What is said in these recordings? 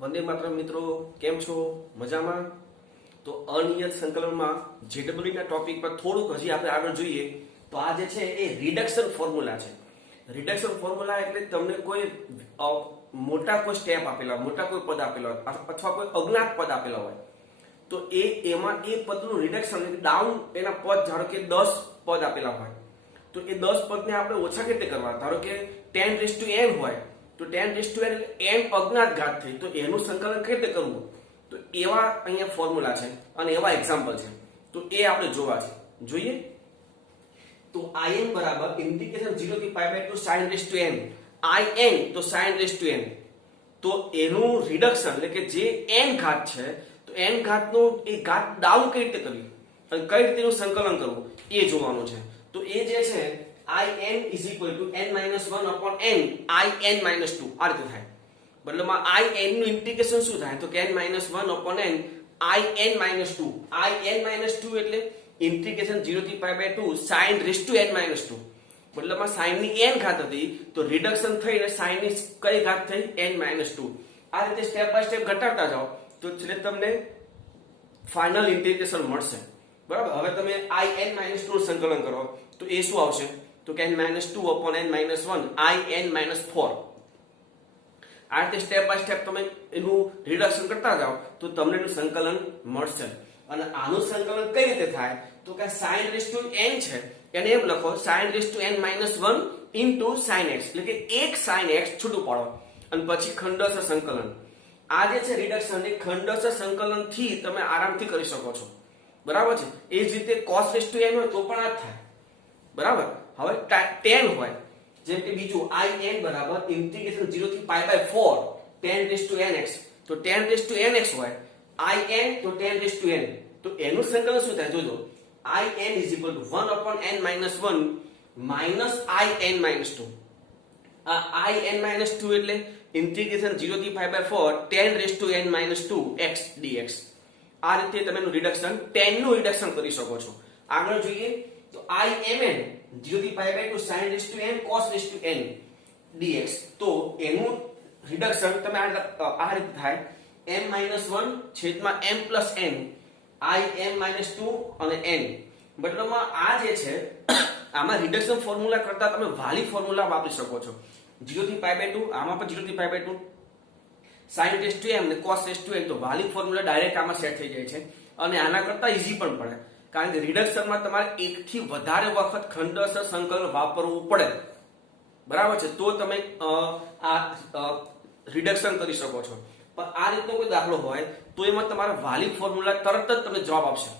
વંદે માતરમ મિત્રો, કેમ છો? મજામાં? તો અનિયત સંકલનમાં જેડબલ્યુ ના ટોપિક પર થોડુંક હજી આપણે આગળ જોઈએ તો આ જે છે એ રિડક્શન ફોર્મ્યુલા છે. રિડક્શન ફોર્મ્યુલા એટલે તમને કોઈ મોટા કોઈ સ્ટેપ આપેલા, મોટા કોઈ પદ આપેલા હોય અથવા કોઈ અજ્ઞાત પદ આપેલા હોય તો એમાં એ પદનું રિડક્શન ડાઉન, એના પદ ધારો કે 10 પદ આપેલા હોય તો એ 10 પદને આપણે ઓછા કેવી રીતે કરવા? ધારો કે 10n હોય તો 10n એટલે n અજ્ઞાત ઘાત થઈ, તો એનું સંકલન કઈ રીતે કરવું? તો એવા અહીંયા ફોર્મ્યુલા છે અને એવા એક્ઝામ્પલ છે, તો એ આપણે જોવા છે. જોઈએ તો in બરાબર ઇન્ટિગ્રેશન 0 થી pi by 2 sin raise to n, in તો sin રેસ ટુ n, તો એનું રિડક્શન એટલે કે જે n ઘાત છે તો n ઘાતનો એ ઘાત ડાઉન કઈ રીતે કરવી અને કઈ રીતે એનું સંકલન કરવું એ જોવાનું છે. તો એ જે છે in is equal to n minus 1 upon n in minus 2 આ રીતે થાય. મતલબમાં in નું ઇન્ટિગ્રેશન શું થાય તો કે n minus 1 upon n in minus 2. in minus 2 એટલે ઇન્ટિગ્રેશન 0 થી pi by 2 sin raise to n minus 2. મતલબમાં sin ની n ઘાત હતી તો રિડક્શન થઈને sin ની કઈ ઘાત થઈ n minus 2. આ રીતે સ્ટેપ બાય સ્ટેપ ઘટાડતા જાઓ તો છેલ્લે તમને ફાઇનલ ઇન્ટિગ્રેશન મળશે. બરાબર. હવે તમે in minus 2 નું સંકલન કરો તો એ શું આવશે તો કે n minus 2 upon n minus 1 in minus 4. આ રીતે સ્ટેપ બાય સ્ટેપ તમે એનું રિડક્શન કરતા જાઓ તો તમને એનું સંકલન મળશે. અને આનું સંકલન કઈ રીતે થાય તો કે sin રેસ ટુ n છે એને એમ લખો sin raise to n minus 1 into sin x, એટલે કે એક sin x છૂટું પાડો અને પછી ખંડશ સંકલન. આ જે છે રિડક્શન એ ખંડશ સંકલન થી તમે આરામથી કરી શકો છો. બરાબર છે. એ જ રીતે cos રેસ ટુ n હોય તો પણ આ જ થાય. બરાબર. હવે tan હોય જેમ કે બીજું in બરાબર ઇન્ટિગ્રેશન 0 થી pi by 4 tan raise to nx, તો tan રેસ ટુ nx હોય in તો tan રેસ ટુ n, તો એનું સંકલન શું થાય જોજો in is equal to 1 upon n minus 1 minus in minus 2. આ in minus 2 એટલે ઇન્ટિગ્રેશન 0 થી pi by 4 tan raise to n minus 2 x dx. આ રીતે તમે એનું રિડક્શન tan નું રિડક્શન કરી શકો છો. આગળ જોઈએ તો imn 0 થી pi by 2 sin raise to n cos raise to n dx, તો એનું રિડક્શન તમે આ રીતે થાય m minus 1 છેદમાં m plus n im minus 2 અને n. મતલબમાં આ જે છે આમાં રિડક્શન ફોર્મ્યુલા કરતા તમે વાલી ફોર્મ્યુલા વાપરી શકો છો. 0 થી પાઈ બાય 2 આમાં પણ 0 થી pi by 2 sin raise to m ને cos રેસ ટુ n, તો વાલી ફોર્મ્યુલા ડાયરેક્ટ આમાં સેટ થઈ જાય છે અને આના કરતા ઈઝી પણ પડે કારણ કે રિડક્શનમાં તમારે એકથી વધારે વખત ખંડશ સંકલન વાપરવું પડે. બરાબર છે. તો તમે આ રિડક્શન કરી શકો છો. પણ આ રીતનો કોઈ દાખલો હોય તો એમાં તમારા વાલી ફોર્મ્યુલા તરત જ તમને જવાબ આપશે.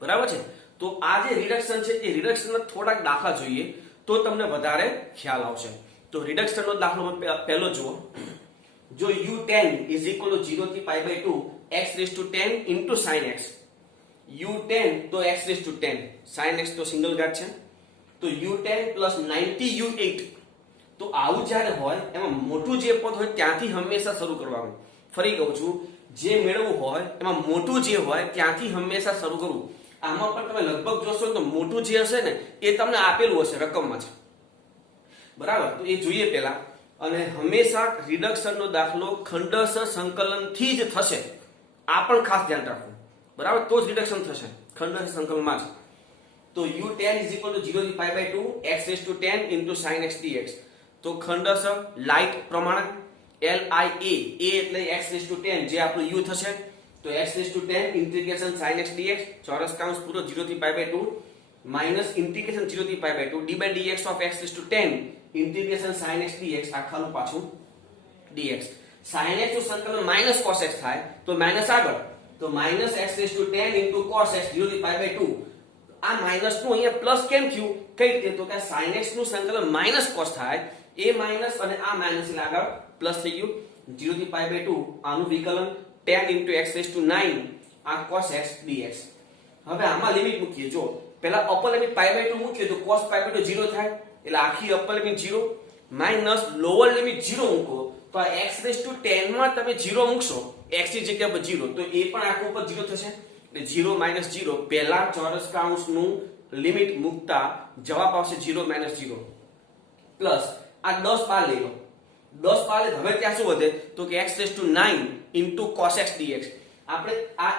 બરાબર છે. તો આ જે રિડક્શન છે એ રિડક્શનના થોડાક દાખલા જોઈએ તો તમને વધારે ખ્યાલ આવશે. તો રિડક્શનનો દાખલો પહેલો જુઓ. જો u10 is equal to 0 થી pi by 2 x raised to 10 into sin x. u10 તો x raised to 10, sin x તો સિંગલ ઘાત છે તો u10 plus 90u8. તો આવું જ્યારે હોય એમાં મોટું જે પદ હોય ત્યાંથી હંમેશા શરૂ કરવાનું. ફરી કહું છું, જે મેળવવું હોય એમાં મોટું જે હોય ત્યાંથી હંમેશા શરૂ કરવું. આમાં પણ તમે લગભગ જોશો તો મોટું જે હશે ને એ તમને આપેલું હશે રકમમાં છે. બરાબર. તો એ જોઈએ પહેલા. અને હંમેશા રિડક્શનનો દાખલો ખંડશ સંકલનથી જ થશે. આ પણ ખાસ ધ્યાન રાખવું. બરાબર. તો જ રિડક્શન થશે ખંડશ સંકલનમાં જ. તો u10 is equal to 0 થી pi by 2 x raised to 10 into sin x dx. તો ખંડશ લાઇટ પ્રમાણક lia a એટલે x raised to 10 જે આપણું u થશે તો x raised to 10 integration sin x dx ચોરસ કૌંસ પૂરો 0 થી પાઈ બાય 2 માઈનસ ઇન્ટિગ્રેશન 0 થી pi by 2 d by dx of x raised to 10 integration sin x dx આખાનું પાછું dx. sin x નું સંકલન માઈનસ cos x થાય તો માઈનસ આગળ તો minus x raised to 10 into cos x 0 થી પાઈ બાય 2. આ માઈનસ નું અહીંયા પ્લસ કેમ થયું કઈ રીતે તો કે sin x નું સંકલન માઈનસ cos થાય એ માઈનસ અને આ માઈનસ એટલે આગળ પ્લસ થઈ ગયું 0 થી પાઈ બાય 2 આનું વિકલન 10 into x raised to 9 આ cos x dx. હવે આમાં લિમિટ મૂકીએ. જો પહેલા અપર લિમિટ પાઈ બાય 2 મૂકીએ તો cos પાઈ બાય 2 0 થાય એટલે આખી upper limit 0 minus lower limit 0 મૂકો તો આ x raised to 10 માં તમે 0 મૂકશો x ની જગ્યા પર 0 તો એ પણ આખું ઉપર 0 થશે એટલે 0 minus 0 પહેલા ચોરસ કૌંસનું લિમિટ મૂકતા જવાબ આવશે 0 minus 0 પ્લસ આ 10 બાર લઈ લો 10 બહાર લે હવે ત્યાં શું વધે તો કે x⁹9 into cos x dx. આપણે આ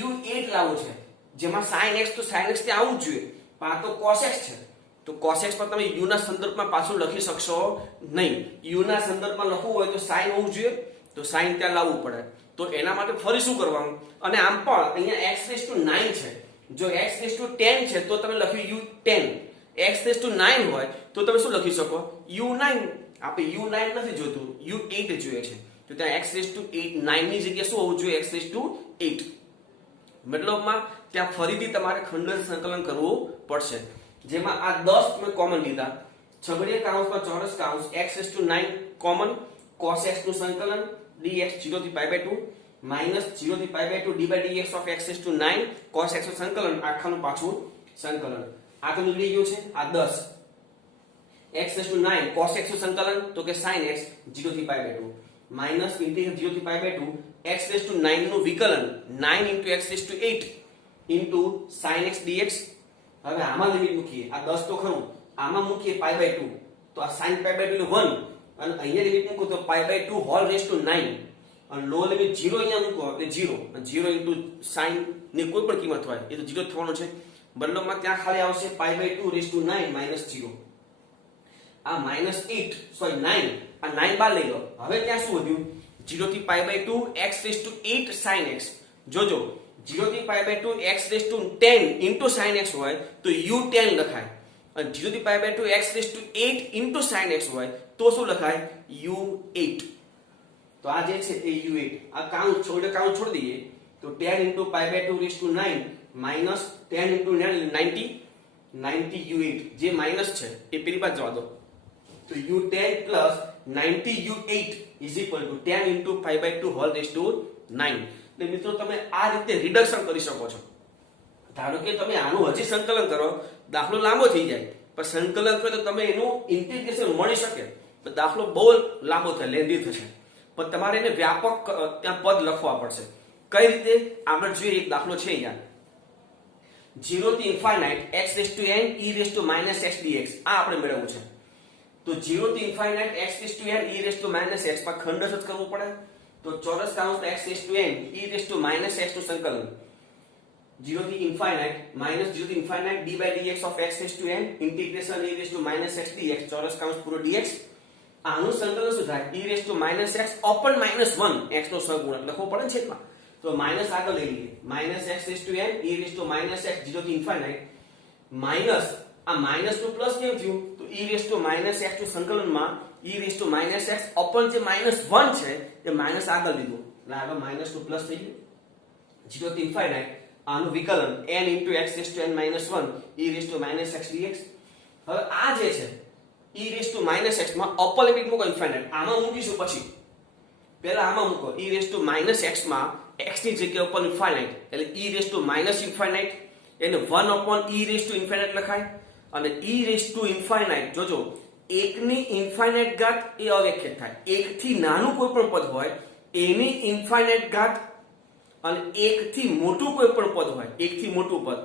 u8 લાવવું છે જેમાં sin x તો sin x ત્યાં આવવું જ જોઈએ પણ આ તો cos x છે તો cos x પર તમે u ના સંદર્ભમાં પાછું લખી શકશો નહીં. u ના સંદર્ભમાં લખવું હોય તો sin હોવું જોઈએ તો sin ત્યાં લાવવું પડે. તો એના માટે ફરી શું કરવાનું અને આમ પણ અહીંયા x⁹9 છે જો x⁻10 છે તો તમે લખ્યું u10 x⁻9 હોય તો તમે શું લખી શકો u9. આપણે u9 નથી જોતું u8 જોઈએ છે તો ત્યાં x⁻9 ની જગ્યાએ શું હોવું જોઈએ x⁸8. મતલબમાં ત્યાં ફરીથી તમારે ખંડન સંકલન કરવું પડશે જેમાં આ 10 મેં કોમન લીધા છગડીયા કૌંસમાં ચોરસ કૌંસ x⁻9 કોમન cos x નું સંકલન dx 0 થી π/2 minus 0 થી π/2 d/dx of x⁻9 cos x નું સંકલન આખાનું પાછું સંકલન. આ તો નીકળી ગયું છે આ 10 x⁻9 cos x નું સંકલન તો કે sin x 0 થી π/2 minus ઇન્ટિગ્રલ 0 થી π/2 x⁻9 નું વિકલન 9 into x⁸8 into sin x dx. હવે આમાં લિમિટ મૂકીએ આ 10 તો ખરું આમાં મૂકીએ π/2 તો આ sin π/2 1 અને અહીંયા લિમિટ મૂકો તો π/2 હોલ રેઝ ટુ 9 અને લો લિમિટ 0 અહીંયા મૂકો એટલે 0 અને 0 into sin ની કોઈ પણ કિંમત હોય એ તો 0 થવાનું છે. મતલબમાં ત્યાં ખાલી આવશે π/2 રેઝ ટુ 9 -0. આ -9 આ 9 બાર લઈ લો હવે ત્યાં શું વધ્યું 0 થી π/2 x⁸8 sin x. જોજો 0 થી π/2 x⁻10 into sin x હોય તો u10 લખાય અને 0 થી π/2 x⁸8 into sin x હોય તો શું લખાય u8. તો આ જે છે એ u8 આ કાઉન્ટ છોડી દઈએ તો 10 into π/2 raised to 9 minus 10 into 9 90 u8 જે માઈનસ છે એ પેલી બાજુ જવા દો તો u10 plus 90 u8 is equal to 10 into π/2 whole raised to 9. એટલે મિત્રો તમે આ રીતે રિડક્શન કરી શકો છો. ધારો કે તમે આનું હજી સંકલન કરો દાખલો લાંબો થઈ જાય પણ સંકલન કરો તો તમે એનું ઇન્ટિગ્રેશન મળી શકે પણ દાખલો બહુ લાંબો થાય લેન્ધી થશે પણ તમારે એને વ્યાપક ત્યાં પદ લખવા પડશે. કઈ રીતે આપણે જોઈએ એક દાખલો છે અહીંયા 0 થી infinite x⁻n e⁻ x dx આ આપણે મેળવવું છે. તો 0 થી ઇન્ફાઇનાઇટ x⁻n e⁻x પર ખંડસ જ કરવું પડે તો ચોરસ કૌંસ x⁻n e⁻x નું સંકલન 0 થી ઇન્ફાઇનાઇટ -0 થી infinite d/dx of x⁻n integration e⁻x dx ચોરસ કૌંસ પૂરો dx. આનું સંકલન શું થાય e⁻x upon -1 x નો સહગુણક લખવો પડે છે એમાં તો માઈનસ આગળ લઈ લઈએ -x⁻n e⁻x 0 થી ઇન્ફાઇનાઇટ માઈનસ આ માઈનસ નું પ્લસ કેમ થયું તો e⁻x નું સંકલનમાં e⁻x upon જે -1 છે એ માઈનસ આગળ લીધું એટલે આગળ માઈનસ નું પ્લસ થઈ ગયું 0 થી ઇન્ફાઇનાઇટ આનું વિકલન n x⁻n -1 e⁻x dx. હવે આ જે છે e⁻x માં અપર લિમિટ મૂકો ઇન્ફાઇનાઇટ આમાં મૂકીશું પછી પહેલા આમાં મૂકો e⁻x માં x ની જગ્યાએ ઉપર ઇન્ફાઇનાઇટ એટલે e⁻∞ એને 1/e⁻∞ લખાય અને e⁻∞ જોજો 1 ની ઇન્ફાઇનાઇટ ઘાત એ અવ્યાખ્યાત થાય 1 થી નાનું કોઈ પણ પદ હોય એની ઇન્ફાઇનાઇટ ઘાત અને 1 થી મોટું કોઈ પણ પદ હોય 1 થી મોટું પદ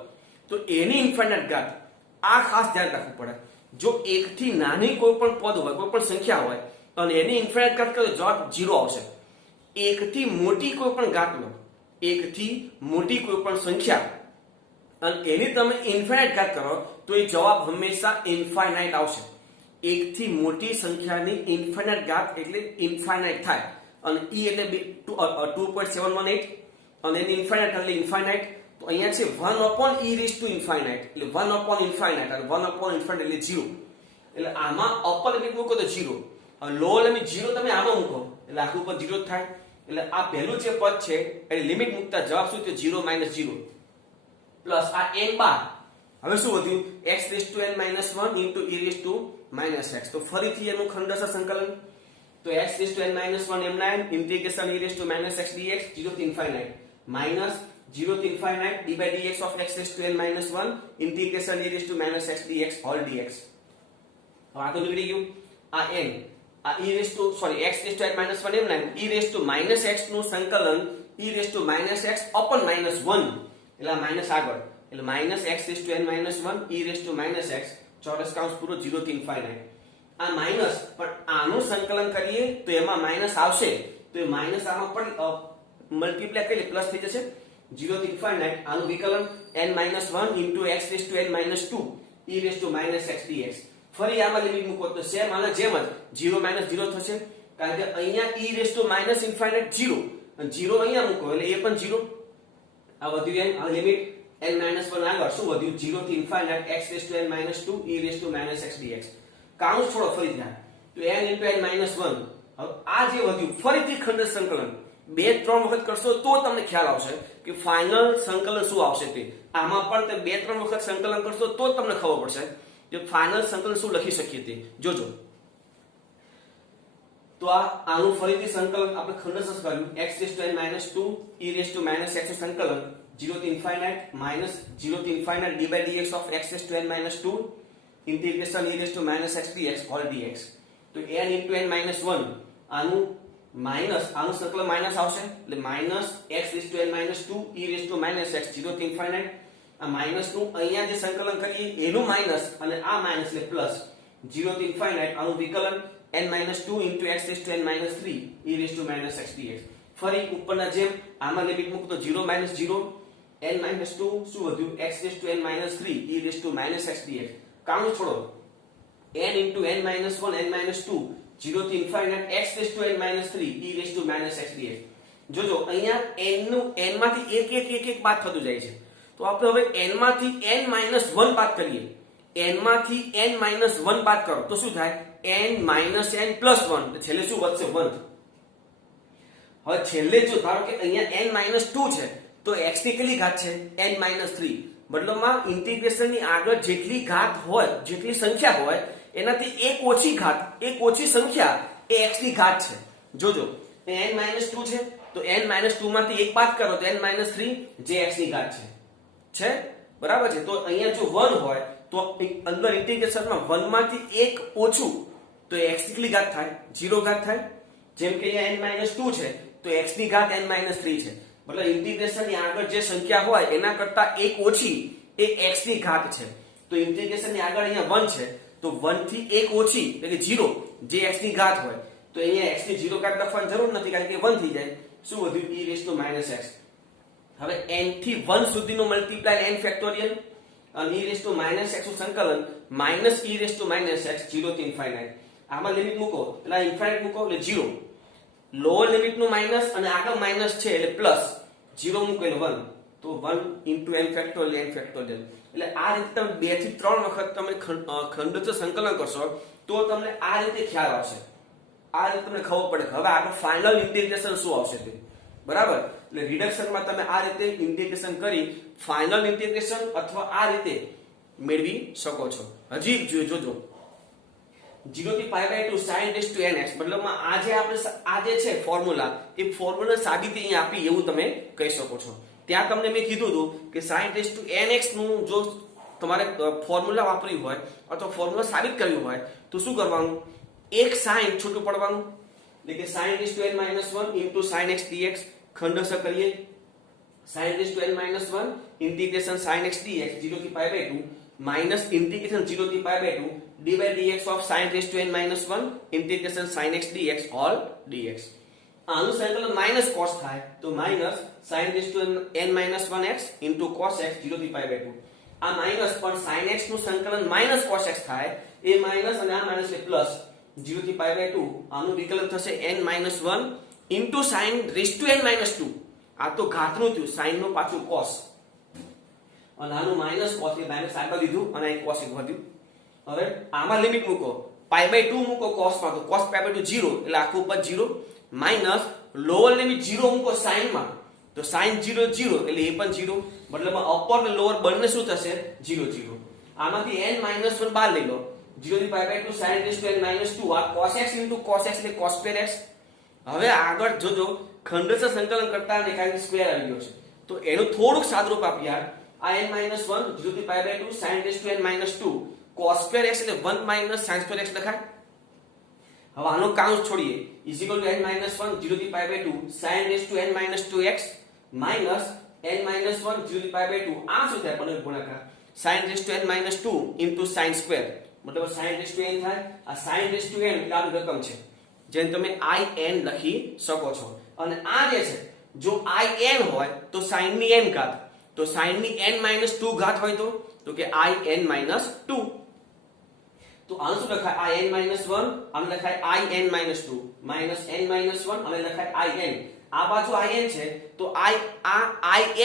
તો એની ઇન્ફાઇનાઇટ ઘાત આ ખાસ ધ્યાન રાખવું પડે. જો 1 થી નાની કોઈ પણ પદ હોય કોઈ પણ સંખ્યા હોય અને એની ઇન્ફાઇનાઇટ ઘાત કરો જવાબ 0 આવશે. 1 થી મોટી કોઈ પણ ઘાત લો 1 થી મોટી કોઈ પણ સંખ્યા અને એની તમે ઇન્ફાઇનાઇટ ઘાત કરો તો એ જવાબ હંમેશા ઇન્ફાઇનાઇટ આવશે. 1 થી મોટી સંખ્યાની ઇન્ફાઇનાઇટ ઘાત એટલે ઇન્ફાઇનાઇટ થાય અને e એટલે 2.718 અને એની ઇન્ફાઇનાઇટ એટલે ઇન્ફાઇનાઇટ તો અહીંયા છે 1/e⁻∞ એટલે 1/∞ અને 1/∞ એટલે 0 એટલે આમાં અપર લિમિટ મૂકો તો 0 અને લોઅર લિમિટ 0 તમે આમાં મૂકો એટલે આખું પદ 0 થાય એટલે આ પહેલું જે પદ છે એની લિમિટ મૂકતા જવાબ શું થયો 0 - 0 પ્લસ આ n બાર હવે શું વધ્યું x⁻n - 1 e⁻x તો ફરીથી એનું ખંડસ સંકલન તો x⁻n - 1 m9 integration e⁻x dx 0 થી ઇન્ફાઇનાઇટ minus 0 થી infinite d/dx of x⁻n - 1 integration e⁻x dx whole dx. હવે આ તો નીકળી ગયું આ n આ x⁻n - 1 m9 e⁻x નું સંકલન e⁻x upon -1 એટલે માઈનસ આગળ એટલે -x⁻n - 1 e⁻x ચોરસ કૌંસ પૂરો 0 થી ઇન્ફાઇનાઇટ આ માઇનસ પણ આનું સંકલન કરીએ તો એમાં માઇનસ આવશે તો એ માઇનસ આમાં પણ મલ્ટીપ્લાય કરીએ પ્લસ થઈ જશે 0 થી ઇન્ફાઇનાઇટ આનું વિકલન n-1 into x raised to n-2 e raised to -x dx ફરી આમાં લિમિટ મૂકો તો સેમ આના જેમ જ 0 0 થશે કારણ કે અહીંયા e raised to -ઇન્ફાઇનાઇટ 0 અને 0 અહીંયા મૂકો એટલે એ પણ 0 આ વધ્યું n આ લિમિટ n-1 આગળ શું વધ્યું 0 થી infinite x raised to n-2 e raised to -x dx કાઉન્સ છોડો ફરી ધ્યાન તો n into n-1 હવે આ જે વધ્યું ફરીથી ખંડ સંકલન 2-3 વખત કરશો તો તમને ખ્યાલ આવશે કે ફાઇનલ સંકલન શું આવશે તે આમાં પણ તે 2-3 વખત સંકલન કરશો તો તમને ખબર પડશે કે ફાઇનલ સંકલન શું લખી શકીએ તે જોજો તો આનું ફરીથી સંકલન આપણે ખંડસ કર્યું x raised to n-2 e raised to -x સંકલન 0 થી ઇન્ફાઇનાઇટ minus 0 થી infinite d by dx of x raised to n-2 integration e raised to -x dx all dx તો n into n-1 આનું માઈનસ આનું સંકલન minus આવશે એટલે minus x raised to n-2 e raised to -x 0 થી infinite આ minus નું અહીંયા જે સંકલન કરીએ એનું માઈનસ અને આ માઈનસ એટલે પ્લસ 0 થી ઇન્ફાઇનાઇટ આનું વિકલન n-2 into x raised to n-3 e raised to -x dx ફરી ઉપરના જેમ આમાં લિમિટ મૂકો તો 0 - 0 n-2 શું વધ્યું x raised to n-3 e raised to -x dx count છોડો n into n-1 n-2 0 થી infinite x raised to n-3 e raised to -x dx જોજો અહીંયા n નું n માંથી એક બાદ થતું જાય છે તો આપણે હવે n માંથી n-1 બાદ કરીએ n માંથી n-1 બાદ કરો તો શું થાય n - n + 1 તો છેલ્લે શું વધશે 1 હવે છેલ્લે જો ધારો કે અહીંયા n-2 છે તો x ની કેટલી ઘાત છે n-3 મતલબમાં ઇન્ટિગ્રેશન ની આગળ જેટલી ઘાત હોય જેટલી સંખ્યા હોય એનાથી એક ઓછી ઘાત એક ઓછી સંખ્યા એ x ની ઘાત છે જોજો n-2 છે તો n-2 માંથી એક બાદ કરો તો n-3 જે x ની ઘાત છે બરાબર છે તો અહીંયા જો 1 હોય તો અંદર ઇન્ટિગ્રેશનમાં 1 માંથી એક ઓછું તો x ની કેટલી ઘાત થાય 0 ઘાત થાય જેમ કે અહીંયા n-2 છે તો x ની ઘાત n-3 છે મતલબ ઇન્ટિગ્રેશન ની આગળ જે સંખ્યા હોય એના કરતા એક ઓછી એ x ની ઘાત છે તો ઇન્ટિગ્રેશન ની આગળ અહીંયા 1 છે તો 1 થી એક ઓછી એટલે કે 0 જે x ની ઘાત હોય તો અહીંયા x ની 0 ઘાત લખવાની જરૂર નથી કારણ કે 1 થઈ જાય શું વધ્યું e raised to -x હવે n થી 1 સુધીનો મલ્ટીપ્લાય n ફેક્ટોરિયલ અને e raised to -x નું સંકલન minus e raised to -x 0 થી ઇન્ફાઇનાઇટ આમાં લિમિટ મૂકો એટલે ઇન્ફાઇનાઇટ મૂકો એટલે 0 લોઅર લિમિટ નું માઈનસ અને આગળ માઈનસ છે એટલે પ્લસ 0 મૂકો એટલે 1 તો 1 into n ફેક્ટોરિયલ એટલે આ રીતે તમે 2 થી 3 વખત તમે ખંડિત સંકલન કરશો તો તમને આ રીતે ખ્યાલ આવશે આ રીતે તમને ખબર પડે હવે આગળ ફાઇનલ ઇન્ટિગ્રેશન શું આવશે તે બરાબર એટલે રિડક્શનમાં તમે આ રીતે ઇન્ટિગ્રેશન કરી ફાઇનલ ઇન્ટિગ્રેશન અથવા આ રીતે મેળવી શકો છો હજી જોજો 0 થી π/2 sin raised to nx મતલબમાં આ જે છે ફોર્મ્યુલા એ ફોર્મ્યુલા સાબિતી અહીં આપી એવું તમે કહી શકો છો ત્યાં તમને મેં કીધું હતું કે sin raised to nx નું જો તમારે ફોર્મ્યુલા વાપર્યું હોય અથવા ફોર્મ્યુલા સાબિત કર્યું હોય તો શું કરવાનું એક sin છૂટું પડવાનું એટલે કે sin raised to n-1 into sin x dx ખંડસ કરીએ sin raised to n-1 integration sin x dx 0 થી π/2 minus integration 0 થી π/2 d by dx of sin raised to n-1 integration sin x dx all dx આનું સંકલન minus cos થાય તો minus sin raised to n-1x into cos x 0 થી π/2 આ minus પણ sin x નું સંકલન માઈનસ cos x થાય એ માઈનસ અને આ માઈનસ એટલે પ્લસ 0 થી π/2 આનું વિકલન થશે n-1 into sin raised to n-2 આ તો ઘાતનું થયું sin નું પાછું cos અને આનું માઈનસ cos એ માઈનસ આગળ લીધું અને આ cos એક વધ્યું હવે આમાં લિમિટ મૂકો π/2 મૂકો cos માં તો cos π/2 0 એટલે આખું પદ 0 માઈનસ લોઅર લિમિટ 0 મૂકો sin માં તો sin 0 0 એટલે એ પણ 0 મતલબ અપર અને લોઅર બંને શું થશે 0 0 આમાંથી n-1 બાર લઈ લો 0 થી π/2 sin raised to n-2 આ cos x into cos x એટલે cos square x હવે આગળ જોજો ખંડસ સંકલન કરતા અને કારણ કે સ્ક્વેર આવી ગયો છે તો એનું થોડુંક સાદરૂપ આપીએ આ n-1 0 થી π/2 sin raised to n-2 cos square x એટલે 1 - sin square x લખાય હવે આનો કાઉન્ટ છોડીએ n-1 0 થી π/2 sin raised to n-2x minus n-1 0 થી π/2 આ શું થાય પણ ગુણાકાર sin raised to n-2 into sin square મતલબ sin રેસ ટુ n થાય. આ sin રેસ ટુ n એટલે આ રકમ છે જેને તમે in લખી શકો છો. અને આ જે છે જો in હોય તો sin ની n ઘાત, તો sin ની n - 2 ઘાત હોય તો કે in - 2. તો આનું શું લખાય? in - 1 આને લખાય in - 2 minus n - 1 અને લખાય in. આ બાજુ in છે તો આ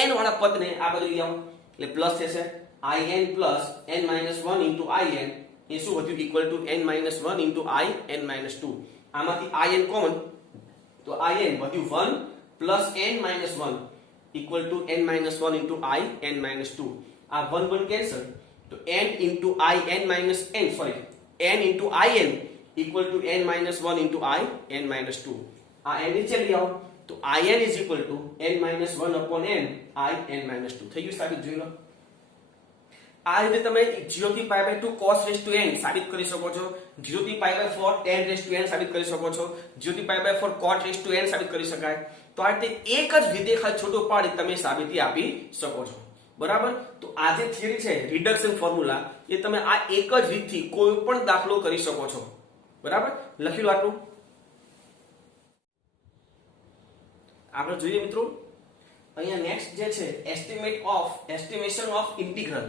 in વાળા પદને આ બાજુ લઈ આવો એટલે પ્લસ થશે. in plus n - 1 into in એ શું વધ્યું? Equal to n - 1 into in - 2. આમાંથી in કોમન તો in વધ્યું 1 plus n - 1 equal to n - 1 into in - 2. આ 1 1 કેન્સલ તો n into in minus n sorry n into in equal to n - 1 into in - 2. આ n નીચે લઈ આવો તો in is equal to n - 1 upon n in - 2. થઈ ગયું સાબિત? જોઈ લો. આ રીતે તમે 0 થી pi by 2 cos raised to n સાબિત કરી શકો છો. 0 થી pi by 4 tan raised to n સાબિત કરી શકો છો. 0 થી pi by 4 cot raised to n સાબિત કરી શકાય. તો આ રીતે એક જ વિધેય ખાલી છોટો પાડી તમે સાબિતી આપી શકો છો. બરાબર? તો આ જે થિયરી છે રિડક્શન ફોર્મ્યુલા એ તમે આ એક જ રીતથી કોઈ પણ દાખલો કરી શકો છો. બરાબર? લખી લો આટલું. આપણે જોઈએ મિત્રો અહીંયા નેક્સ્ટ જે છે એસ્ટિમેશન ઓફ ઇન્ટિગ્રલ,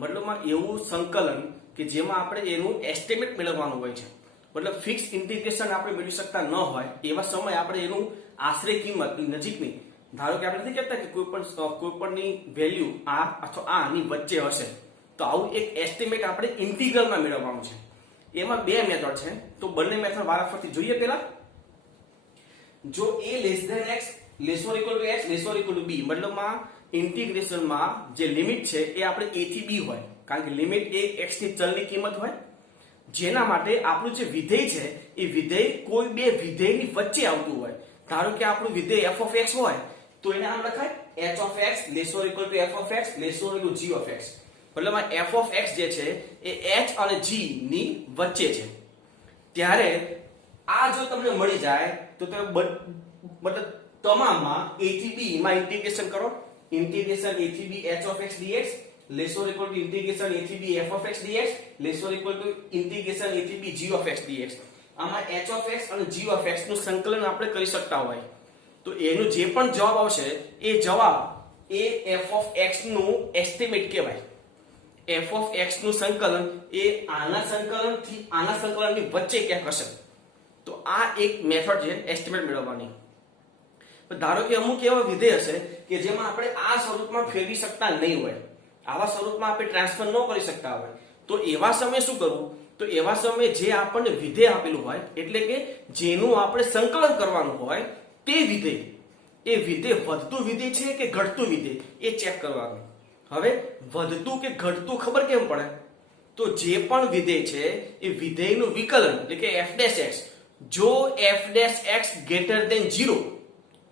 મતલબમાં એવું સંકલન કે જેમાં આપણે એનું એસ્ટિમેટ મેળવવાનું હોય છે. મતલબ ફિક્સ ઇન્ટિગ્રેશન આપણે મેળવી શકતા ન હોય એવા સમયે આપણે એનું આશરે કિંમત નજીકની, ધારો કે આપણે નથી કહેતા કે કોઈ પણની વેલ્યુ આ અથવા આની વચ્ચે હશે, તો આવું એક એસ્ટિમેટ આપણે ઇન્ટિગ્રલમાં મેળવવાનું છે. એમાં બે મેથડ છે તો બંને મેથડ વારાફરતી જોઈએ. પહેલા જો a less than x less or equal to x less or equal to b, મતલબમાં ઇન્ટિગ્રેશનમાં જે લિમિટ છે એ આપણે a થી b હોય, કારણ કે લિમિટ એ x ની ચલની કિંમત હોય, જેના માટે આપણું જે વિધેય છે એ વિધેય કોઈ બે વિધેયની વચ્ચે આવતું હોય. ધારો કે આપણું વિધેય f of x હોય તો એને આમ લખાય h of x less or equal to f of x less or equal to g of x. મતલબમાં f of x જે છે એ h અને g ની વચ્ચે છે. ત્યારે આ જો તમને મળી જાય તો તમે મતલબ તમામમાં a થી b માં ઇન્ટિગ્રેશન કરો. ઇન્ટિગ્રેશન a થી b h of x dx less or equal to integration a થી b f of x dx less or equal to integration a થી b g of x dx. આમાં h of x અને g of x નું સંકલન આપણે કરી શકતા હોય તો એનો જે પણ જવાબ આવશે એ જવાબ એ f of x નું એસ્ટિમેટ કહેવાય. f of x નું સંકલન એ આના સંકલનથી આના સંકલનની વચ્ચે ક્યાંક હશે. તો આ એક મેથડ છે એસ્ટિમેટ મેળવવાની. ધારો કે અમુક એવા વિધેય હશે કે જેમાં આપણે આ સ્વરૂપમાં ફેરવી શકતા નહીં હોય, આવા સ્વરૂપમાં આપણે ટ્રાન્સફર ન કરી શકતા હોય, તો એવા સમયે શું કરવું? તો એવા સમયે જે આપણને વિધેય આપેલું હોય એટલે કે જેનું આપણે સંકલન કરવાનું હોય તે વિધેય, એ વિધેય વધતું વિધેય છે કે ઘટતું વિધેય એ ચેક કરવાનું. હવે વધતું કે ઘટતું ખબર કેમ પડે? તો જે પણ વિધેય છે એ વિધેયનું વિકલન એટલે કે f' જો f' greater than 0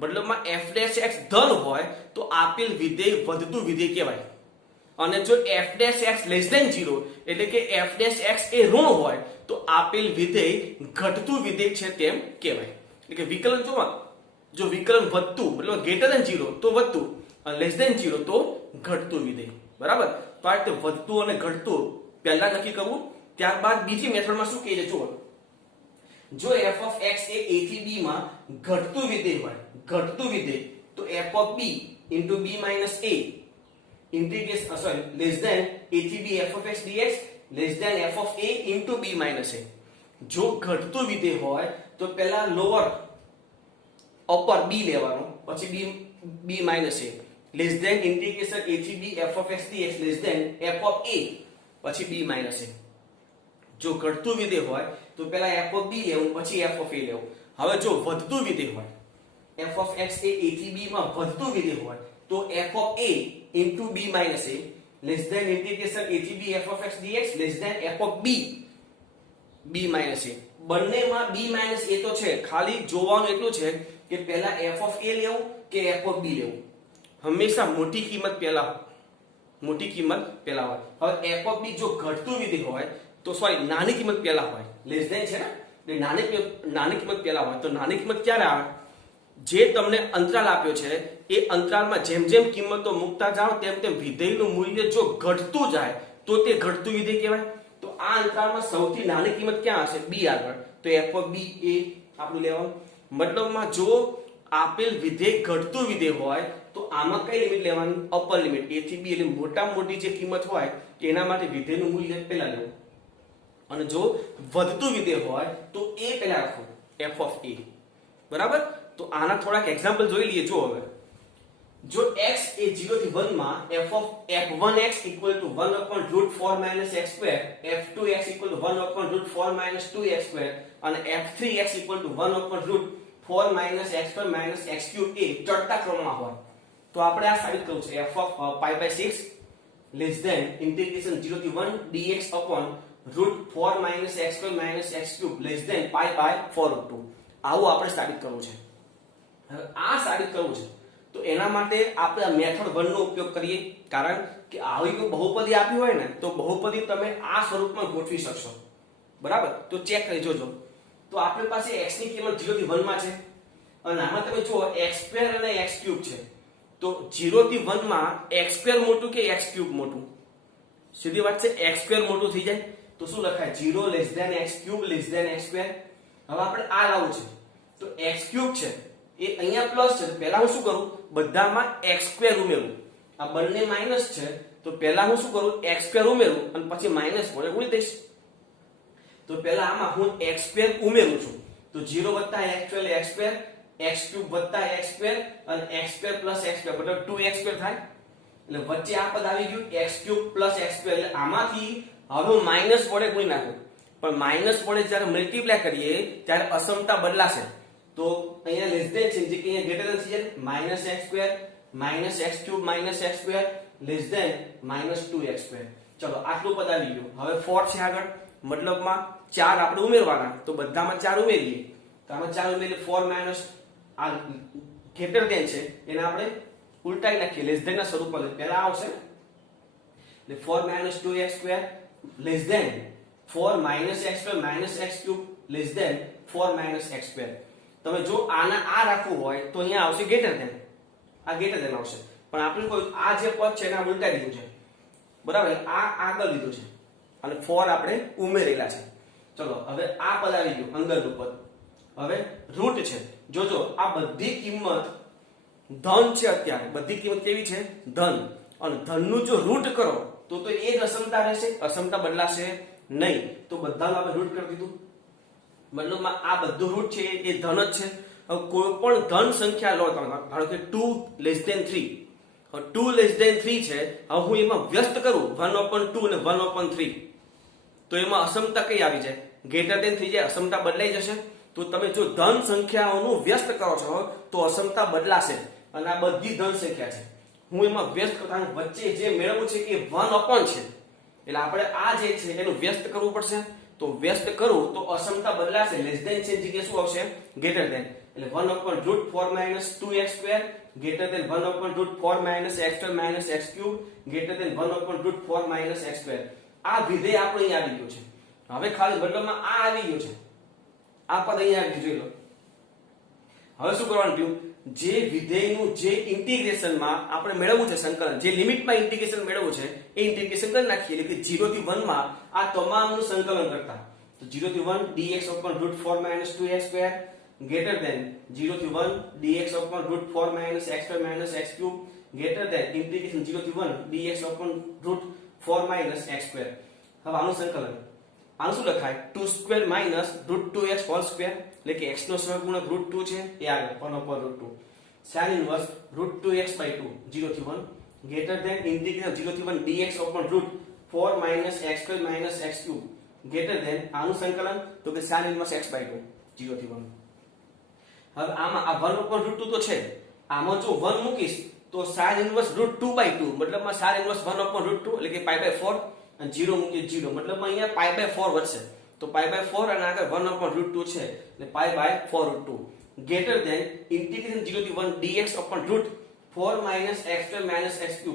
મતલબમાં f' ધન હોય તો આપેલ વિધેય વધતું વિધેય કહેવાય. અને જો f' less than 0 એટલે કે f' એ ઋણ હોય તો આપેલ વિધેય ઘટતું વિધેય છે તેમ કહેવાય. એટલે કે વિકલન જો વિકલન વધતું મતલબ greater than 0 તો વધતું અને less than 0 તો ઘટતું વિધેય. બરાબર? તો આ રીતે વધતું અને ઘટતું પહેલા નક્કી કરવું. ત્યારબાદ બીજી મેથડમાં શું કહે છે જુઓ. જો f of x A a થી b માં ઘટતું વિધેય હોય, ઘટતું વિધેય તો f of b into b minus a integration less than a થી b f of x dx less than f of a into b minus a. જો ઘટતું વિધેય હોય તો પહેલા લોઅર અપર b લેવાનું, પછી b minus a less than integration a થી b f of x dx less than f of a પછી b minus a. જો ઘટતું વિધેય હોય તો પહેલા f of b લેવું પછી f of a લેવું. હવે જો વધતું વિધેય હોય f of x A a થી b માં વધતું વિધેય હોય તો f of a into b minus a less than integration a થી b f of x dx less than f of b minus a. બંનેમાં b minus a તો છે, ખાલી જોવાનું એટલું છે કે પહેલા f of a લેવું કે f of b લેવું. હંમેશા મોટી કિંમત પહેલા હોય. હવે f of b જો ઘટતું વિધેય હોય તો સોરી નાની કિંમત પહેલા હોય, લેસ ધેન છે ને, નાની કિંમત પહેલા હોય. તો નાની કિંમત ક્યારે આવે? જે તમને અંતરાલ આપ્યો છે એ અંતરાલમાં જેમ જેમ કિંમતો મૂકતા જાઓ તેમ તેમ વિધેયનું મૂલ્ય જો ઘટતું જાય તો તે ઘટતું વિધેય કહેવાય. તો આ અંતરાલમાં સૌથી નાની કિંમત ક્યાં હશે? b આગળ. તો f ઓફ b એ આપણું લેવાનું. મતલબમાં જો આપેલ વિધેય ઘટતું વિધેય હોય તો આમાં કઈ લિમિટ લેવાની? અપર લિમિટ a થી b, એટલે મોટામાં મોટી જે કિંમત હોય એના માટે વિધેયનું મૂલ્ય પહેલા લેવું, અને જો વધતું વિધેય હોય તો a પહેલા રાખો, f ઓફ a. બરાબર? તો આના થોડાક એક્ઝામ્પલ જોઈ લઈએ. જો હવે જો x એ 0 થી 1 માં f of f1x equal to 1 upon root 4 minus x square, f2x equal to 1 upon root 4 minus 2x square અને f3x equal to 1 upon root 4 minus x square minus x cube એ ચડતા ક્રમમાં હોય તો આપણે આ સાબિત કરવું છે. f of pi by 6 less than integration 0 થી 1 dx upon root 4 minus x square minus x cube less than pi by 4 root 2. આવું આપણે સાબિત કરવું છે. હવે આ સાબિત કરવું છે તો એના માટે આપણે આ મેથડ 1 નો ઉપયોગ કરીએ, કારણ કે આવી કોઈ બહુપદી આપી હોય ને તો બહુપદી તમે આ સ્વરૂપમાં ગોઠવી શકશો. બરાબર? તો ચેક કરી જોજો. તો આપણી પાસે x ની કિંમત 0 થી 1 માં છે અને આમાં તમે જુઓ x2 અને x3 છે. તો 0 થી 1 માં x2 મોટું કે x3 મોટું? સીધી વાત છે, x2 મોટું થઈ જાય તો શું લખાય? 0 less than x3 less than x2. હવે આપણે આ લાવવું છે તો x3 છે એ અહીંયા પ્લસ છે, પહેલા હું શું કરું? બધામાં x2 ઉમેરું. આ બંને માઈનસ છે તો પહેલા હું શું કરું? x2 ઉમેરું અને પછી માઈનસ વડે ગુણી દઈશ. તો પહેલા આમાં હું x2 ઉમેરું છું તો 0 + x2 એટલે x2, x3 + x2 અને x2 + x2 બરાબર 2x2 થાય. એટલે વચ્ચે આ પદ આવી ગયું x3 + x2. એટલે આમાંથી હવે હું માઈનસ વડે ગુણી નાખું, પણ માઈનસ વડે જ્યારે મલ્ટીપ્લાય કરીએ ત્યારે અસમતા બદલાશે. તો અહીંયા લેસ ધેન છે, જે કે અહીંયા ગ્રેટર ધેન છે, -x2 - x3 - x2 less than -2x2. ચલો આટલું પદ આવી ગયું. હવે 4 છે આગળ, મતલબમાં 4 આપણે ઉમેરવાના તો બધામાં 4 ઉમેરીએ તો આમાં 4 ઉમેરીએ 4 માઈનસ આ ગ્રેટર ધેન છે એને આપણે ઉલટાઈ નાખીએ, લેસ ધેન ના સ્વરૂપમાં પહેલા આવશે એટલે 4 - 2x2 less than 4 - x2 - x3 less than 4 - x2. તમે જો આના આ રાખવું હોય તો અહીંયા આવશે ગ્રેટર ધેન, આ ગ્રેટર ધેન આવશે, પણ આપણે કોઈ આ જે પદ છે એને ઉલટાઈ દીધું છે. બરાબર? આ આગળ લીધું છે અને 4 આપણે ઉમેરેલા છે. ચલો હવે આ પદ આવી ગયું અંદરનું પદ. હવે રૂટ છે, જોજો આ બધી કિંમત ધન છે. અત્યારે બધી કિંમત કેવી છે? ધન. અને ધનનું જો રૂટ કરો તો એ જ અસમતા રહેશે, અસમતા બદલાશે નહીં. તો બધાનું આપણે રૂટ કરી દીધું. મતલબમાં આ બધું રૂટ છે એ ધન જ છે. હવે કોઈ પણ ધન સંખ્યા લો તમે, ધારો કે 2 less than 3. હવે 2 less than 3 છે, હવે હું એમાં વ્યસ્ત કરું 1/2 અને 1/3 તો એમાં અસમતા કઈ આવી જાય? ગ્રેટર ધેન થઈ જાય, અસમતા બદલાઈ જશે. તો તમે જો ધન સંખ્યાઓનું વ્યસ્ત કરો છો તો અસમતા બદલાશે. અને આ બધી ધન સંખ્યા છે, હું એમાં વ્યસ્ત કરતા વચ્ચે જે મેળવવું છે એ 1/, છે. એટલે આપણે આ જે છે એનું વ્યસ્ત કરવું પડશે. તો વ્યસ્ત કરું તો અસમતા બદલાશે, લેસ ધેન છે જગ્યાએ શું આવશે? Greater than. એટલે 1/√4 - 2x2 greater than 1/√4 - x2 - x3 greater than 1/√4 - x2. આ વિધેય આપણે અહીંયા આવી ગયું છે. હવે ખાલી મતલબમાં આ આવી ગયું છે, આ પદ અહીંયા આવી ગયું. જોઈ લો. હવે શું કરવાનું થયું? જે વિધેયનું જે ઇન્ટિગ્રેશનમાં આપણે મેળવવું છે સંકલન, જે લિમિટમાં ઇન્ટિગ્રેશન મેળવવું છે એ ઇન્ટિગ્રેશન કરી નાખીએ. એટલે કે 0 થી 1 માં આ તમામનું સંકલન કરતા તો 0 થી 1 dx upon √4 - 2x2 greater than 0 થી 1 dx upon √4 - x2 - x3 greater than integration 0 થી 1 dx upon √4 - x2. હવે આનું સંકલન આનું શું લખાય? 2² - √2x હોલ સ્ક્વેર. એટલે કે x નો સહગુણક √2 છે એ આગળ 1/√2 sin inverse √2x/2 0 થી 1 greater than integration 0 થી 1 dx upon √4 - x2 - x3 greater than આનું સંકલન તો કે sin inverse x/2 0 થી 1. હવે આમાં આ 1/√2 તો છે, આમાં જો 1 મૂકીશ તો sin inverse √2/2 મતલબમાં sin inverse 1/√2 એટલે કે π/4 અને 0 મૂકીએ 0 મતલબમાં અહીંયા π/4 વધશે. તો π/4 અને આગળ 1/√2 છે એટલે π/4√2 greater than integration 0 થી 1 dx upon √4 - x2 - x3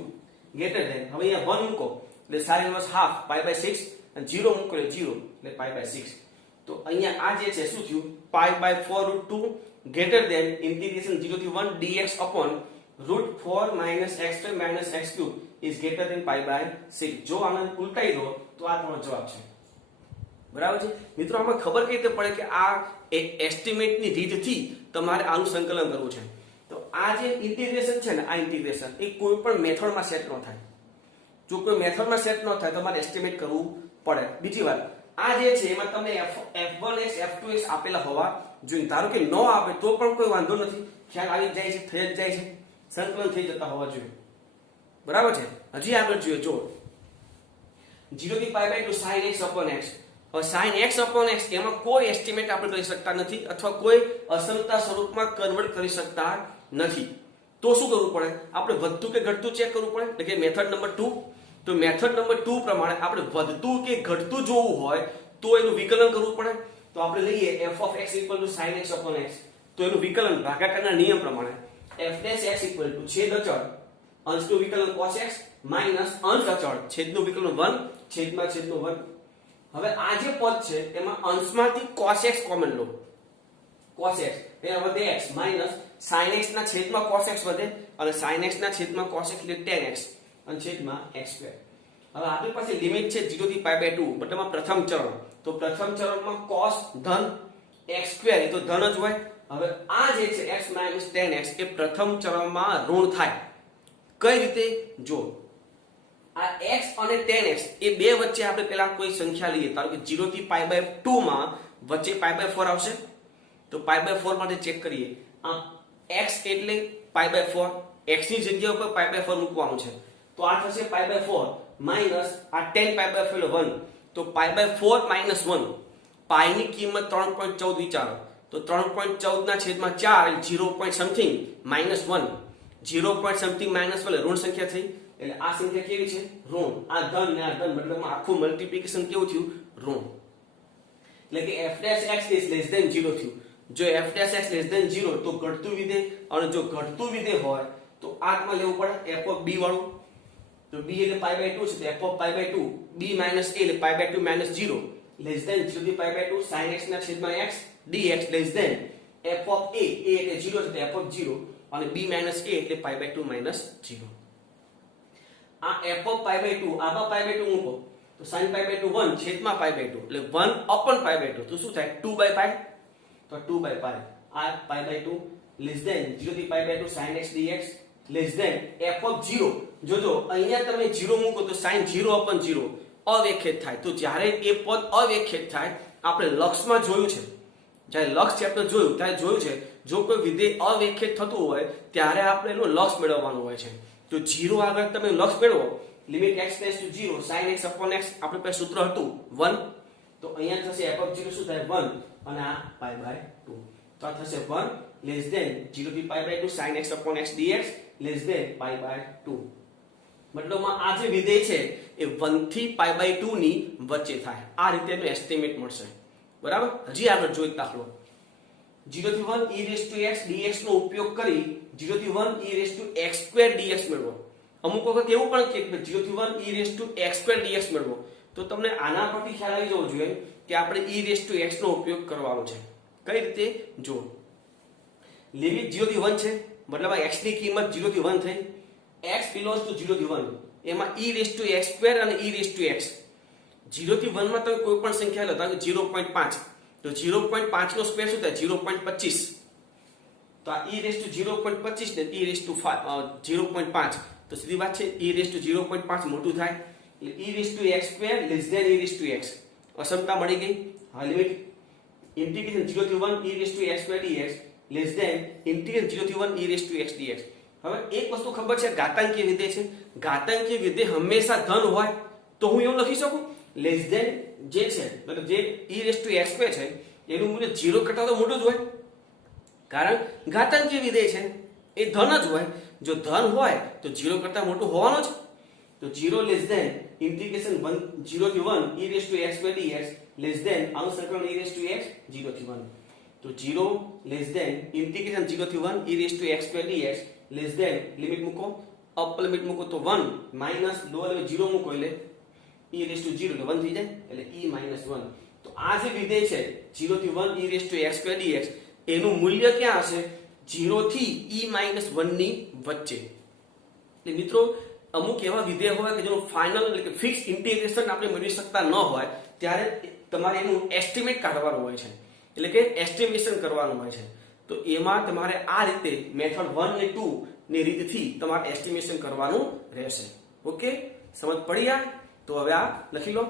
greater than. હવે અહીંયા 1 મૂકો એટલે sin inverse half π/6 અને 0 મૂકો એટલે 0 એટલે π/6. તો અહીંયા આ જે છે શું થયું? π/4√2 greater than integration 0 થી 1 dx upon √4 - x2 - x3 is greater than π/6. જો આને ઉલટાઈ દો તો આ તમારો જવાબ છે. બરાબર છે મિત્રો. આમાં ખબર કઈ રીતે પડે કે આ એસ્ટિમેટની રીતથી તમારે આનું સંકલન કરવું છે. તો આ જે ઇન્ટિગ્રેશન છે ને, આ ઇન્ટિગ્રેશન એ કોઈ પણ મેથડમાં સેટ ન થાય. જો કોઈ મેથડમાં સેટ ન થાય તમારે એસ્ટિમેટ કરવું પડે. બીજી વાત, આ જે છે એમાં તમને f1x f2x આપેલા હોવા જોઈએ. ધારો કે ન આપે તો પણ કોઈ વાંધો નથી, ખ્યાલ આવી જાય છે, થઈ જ જાય છે, સંકલન થઈ જતા હોવા જોઈએ. બરાબર છે. હજી આગળ જોઈએ, જો 0 થી π/2 sin x upon x. હવે sin x upon x એમાં કોઈ એસ્ટિમેટ આપણે કરી શકતા નથી અથવા કોઈ અસમતા સ્વરૂપમાં કન્વર્ટ કરી શકતા નથી. તો શું કરવું પડે? આપણે વધતું કે ઘટતું ચેક કરવું પડે, એટલે કે મેથડ નંબર 2. તો મેથડ નંબર 2 પ્રમાણે આપણે વધતું કે ઘટતું જોવું હોય તો એનું વિકલન કરવું પડે. તો આપણે લઈએ f of x = sin x upon x. તો એનું વિકલન ભાગાકારના નિયમ પ્રમાણે f dash x = છેદ અચળ અંશનું વિકલન cos x માઈનસ અંશ અચળ છેદનું વિકલન 1 છેદમાં છેદનું 1. હવે આ જે પદ છે એમાં અંશમાંથી cos x કોમન લો. cos x એટલે વધે x માઈનસ sin x ના છેદમાં cos x વધે અને sin x ના છેદમાં cos x એટલે tan x અને છેદમાં x2. હવે આપણી પાસે લિમિટ છે 0 થી π/2, મતલબમાં પ્રથમ ચરણ. તો પ્રથમ ચરણમાં cos ધન x2 એ તો ધન જ હોય. હવે આ જે છે x - tan x એ પ્રથમ ચરણમાં ઋણ થાય. કઈ રીતે? જો આ x અને tan x એ બે વચ્ચે આપણે પહેલા કોઈ સંખ્યા લઈએ. ધારો કે 0 થી π/2 માં વચ્ચે π/4 આવશે. તો π/4 માટે ચેક કરીએ. આ x એટલે π/4, x ની જગ્યા ઉપર π/4 મૂકવાનું છે. તો આ થશે π/4 માઈનસ આ tan π/4 એટલે 1. તો π/4 માઈનસ 1, પાઈ ની કિંમત 3.14 વિચારો. તો 3.14 ના છેદમાં 4 0 point something minus 1, 0 point something minus 1 ઋણ સંખ્યા થઈ. એટલે આ સંખ્યા કેવી છે? ઋણ. આ ધન ને આ ધન, મતલબ આખું મલ્ટીપ્લિકેશન કેવું થયું? ઋણ. એટલે કે f dash x is less than 0 થયું. જો f dash x less than 0 તો ઘટતું વિધેય, અને જો ઘટતું વિધેય હોય તો આમાં લેવું પડે f of b વાળું. તો b એટલે π/2 છે, તો f of π/2 b minus a એટલે π/2 minus 0 less than 0 થી π/2 sin x ના છેદમાં x dx less than f of a એટલે 0 છે, તો f of 0 અને b minus a એટલે π/2 minus 0. આ f of π/2 આમાં π/2 મૂકો તો sin π/2 1 છેદમાં π/2 એટલે 1 upon π/2. તો શું થાય? 2/π. તો 2/π આ π/2 less than 0 થી π/2 sin x dx less than f of 0. જોજો અહીંયા તમે 0 મૂકો તો sin 0 upon 0 અવ્યાખ્યાત થાય. તો જ્યારે એ પદ અવ્યાખ્યાત થાય, આપણે લક્ષમાં જોયું છે, જ્યારે લક્ષ ચેપ્ટર જોયું ત્યારે જોયું છે, જો કોઈ વિધેય અવ્યાખ્યાત થતું હોય ત્યારે આપણે એનું લક્ષ મેળવવાનું હોય છે. તો 0 આગળ તમે લક્ષ મેળવો, limit x → 0 sin x upon x આપણે પાસે સૂત્ર હતું 1. તો અહીંયા થશે f of 0 શું થાય? 1 અને આ π/2. તો આ થશે 1 less than 0 થી π/2 sin x upon x dx less than π/2. મતલબમાં આ જે વિધેય છે એ 1 થી π/2 ની વચ્ચે થાય. આ રીતે એનો એસ્ટિમેટ મળશે. બરાબર. હજી આગળ જોઈએ દાખલો 0 થી 1 e⁻x dx નો ઉપયોગ કરી 0 થી 1 e⁻x² dx મેળવો. અમુક વખત એવું પણ કે 0 થી 1 e⁻x² dx મેળવો. તો તમને આના પરથી ખ્યાલ આવી જવો જોઈએ કે આપણે e⁻x નો ઉપયોગ કરવાનો છે. કઈ રીતે? જો લિમિટ 0 થી 1 છે, મતલબ x ની કિંમત 0 થી 1 થઈ. x belongs to 0 થી 1, એમાં e⁻x² અને e⁻x 0 થી 1 માં તમે કોઈ પણ સંખ્યા લો, તો 0.5. તો 0.5 નો સ્ક્વેર શું થાય? 0.25. તો આ e⁻0.25 ને e⁻0.5 તો સીધી વાત છે, e⁻0.5 મોટું થાય એટલે e⁻x² less than e⁻x. અસમતા મળી ગઈ. હા, લિમિટ ઇન્ટિગ્રેશન 0 થી 1 e⁻x² dx less than integration 0 થી 1 e⁻x dx. હવે એક વસ્તુ ખબર છે, ઘાતાંકીય વિધેય છે. ઘાતાંકીય વિધેય હંમેશા ધન હોય તો હું એવું લખી શકું લેસ ધેન જે છે, મતલબ જે e⁻x² છે એનું મૂલ્ય 0 કરતા તો મોટું જ હોય, કારણ ઘાતાંકીય વિધેય છે એ ધન જ હોય. જો ધન હોય તો 0 કરતા મોટું હોવાનું જ. તો 0 લેસ ધેન ઇન્ટિગ્રેશન 0 થી 1 e⁻x² dx લેસ ધેન આનું સંકલન e⁻x 0 થી 1. તો 0 લેસ ધેન ઇન્ટિગ્રેશન 0 થી 1 e⁻x² dx less than limit મૂકો, અપ લિમિટ મૂકો તો 1 માઈનસ લોઅર લિમિટ 0 મૂકો એટલે e⁻0 એટલે 1 થઈ જાય એટલે e-1. તો આ જે વિધેય છે 0 થી 1 e⁻x² dx એનું મૂલ્ય ક્યાં હશે? 0 થી e-1 ની વચ્ચે. એટલે મિત્રો અમુક એવા વિધેય હોય કે જેનું ફાઇનલ એટલે કે ફિક્સ ઇન્ટિગ્રેશન આપણે મેળવી શકતા ન હોય ત્યારે તમારે એનું એસ્ટિમેટ કાઢવાનું હોય છે, એટલે કે એસ્ટિમેશન કરવાનું હોય છે. તો એમાં તમારે આ રીતે મેથડ 1 અને 2 ની રીતથી તમારે એસ્ટિમેશન કરવાનું રહેશે. ઓકે, સમજ પડી? આ તો હવે આ લખી લો.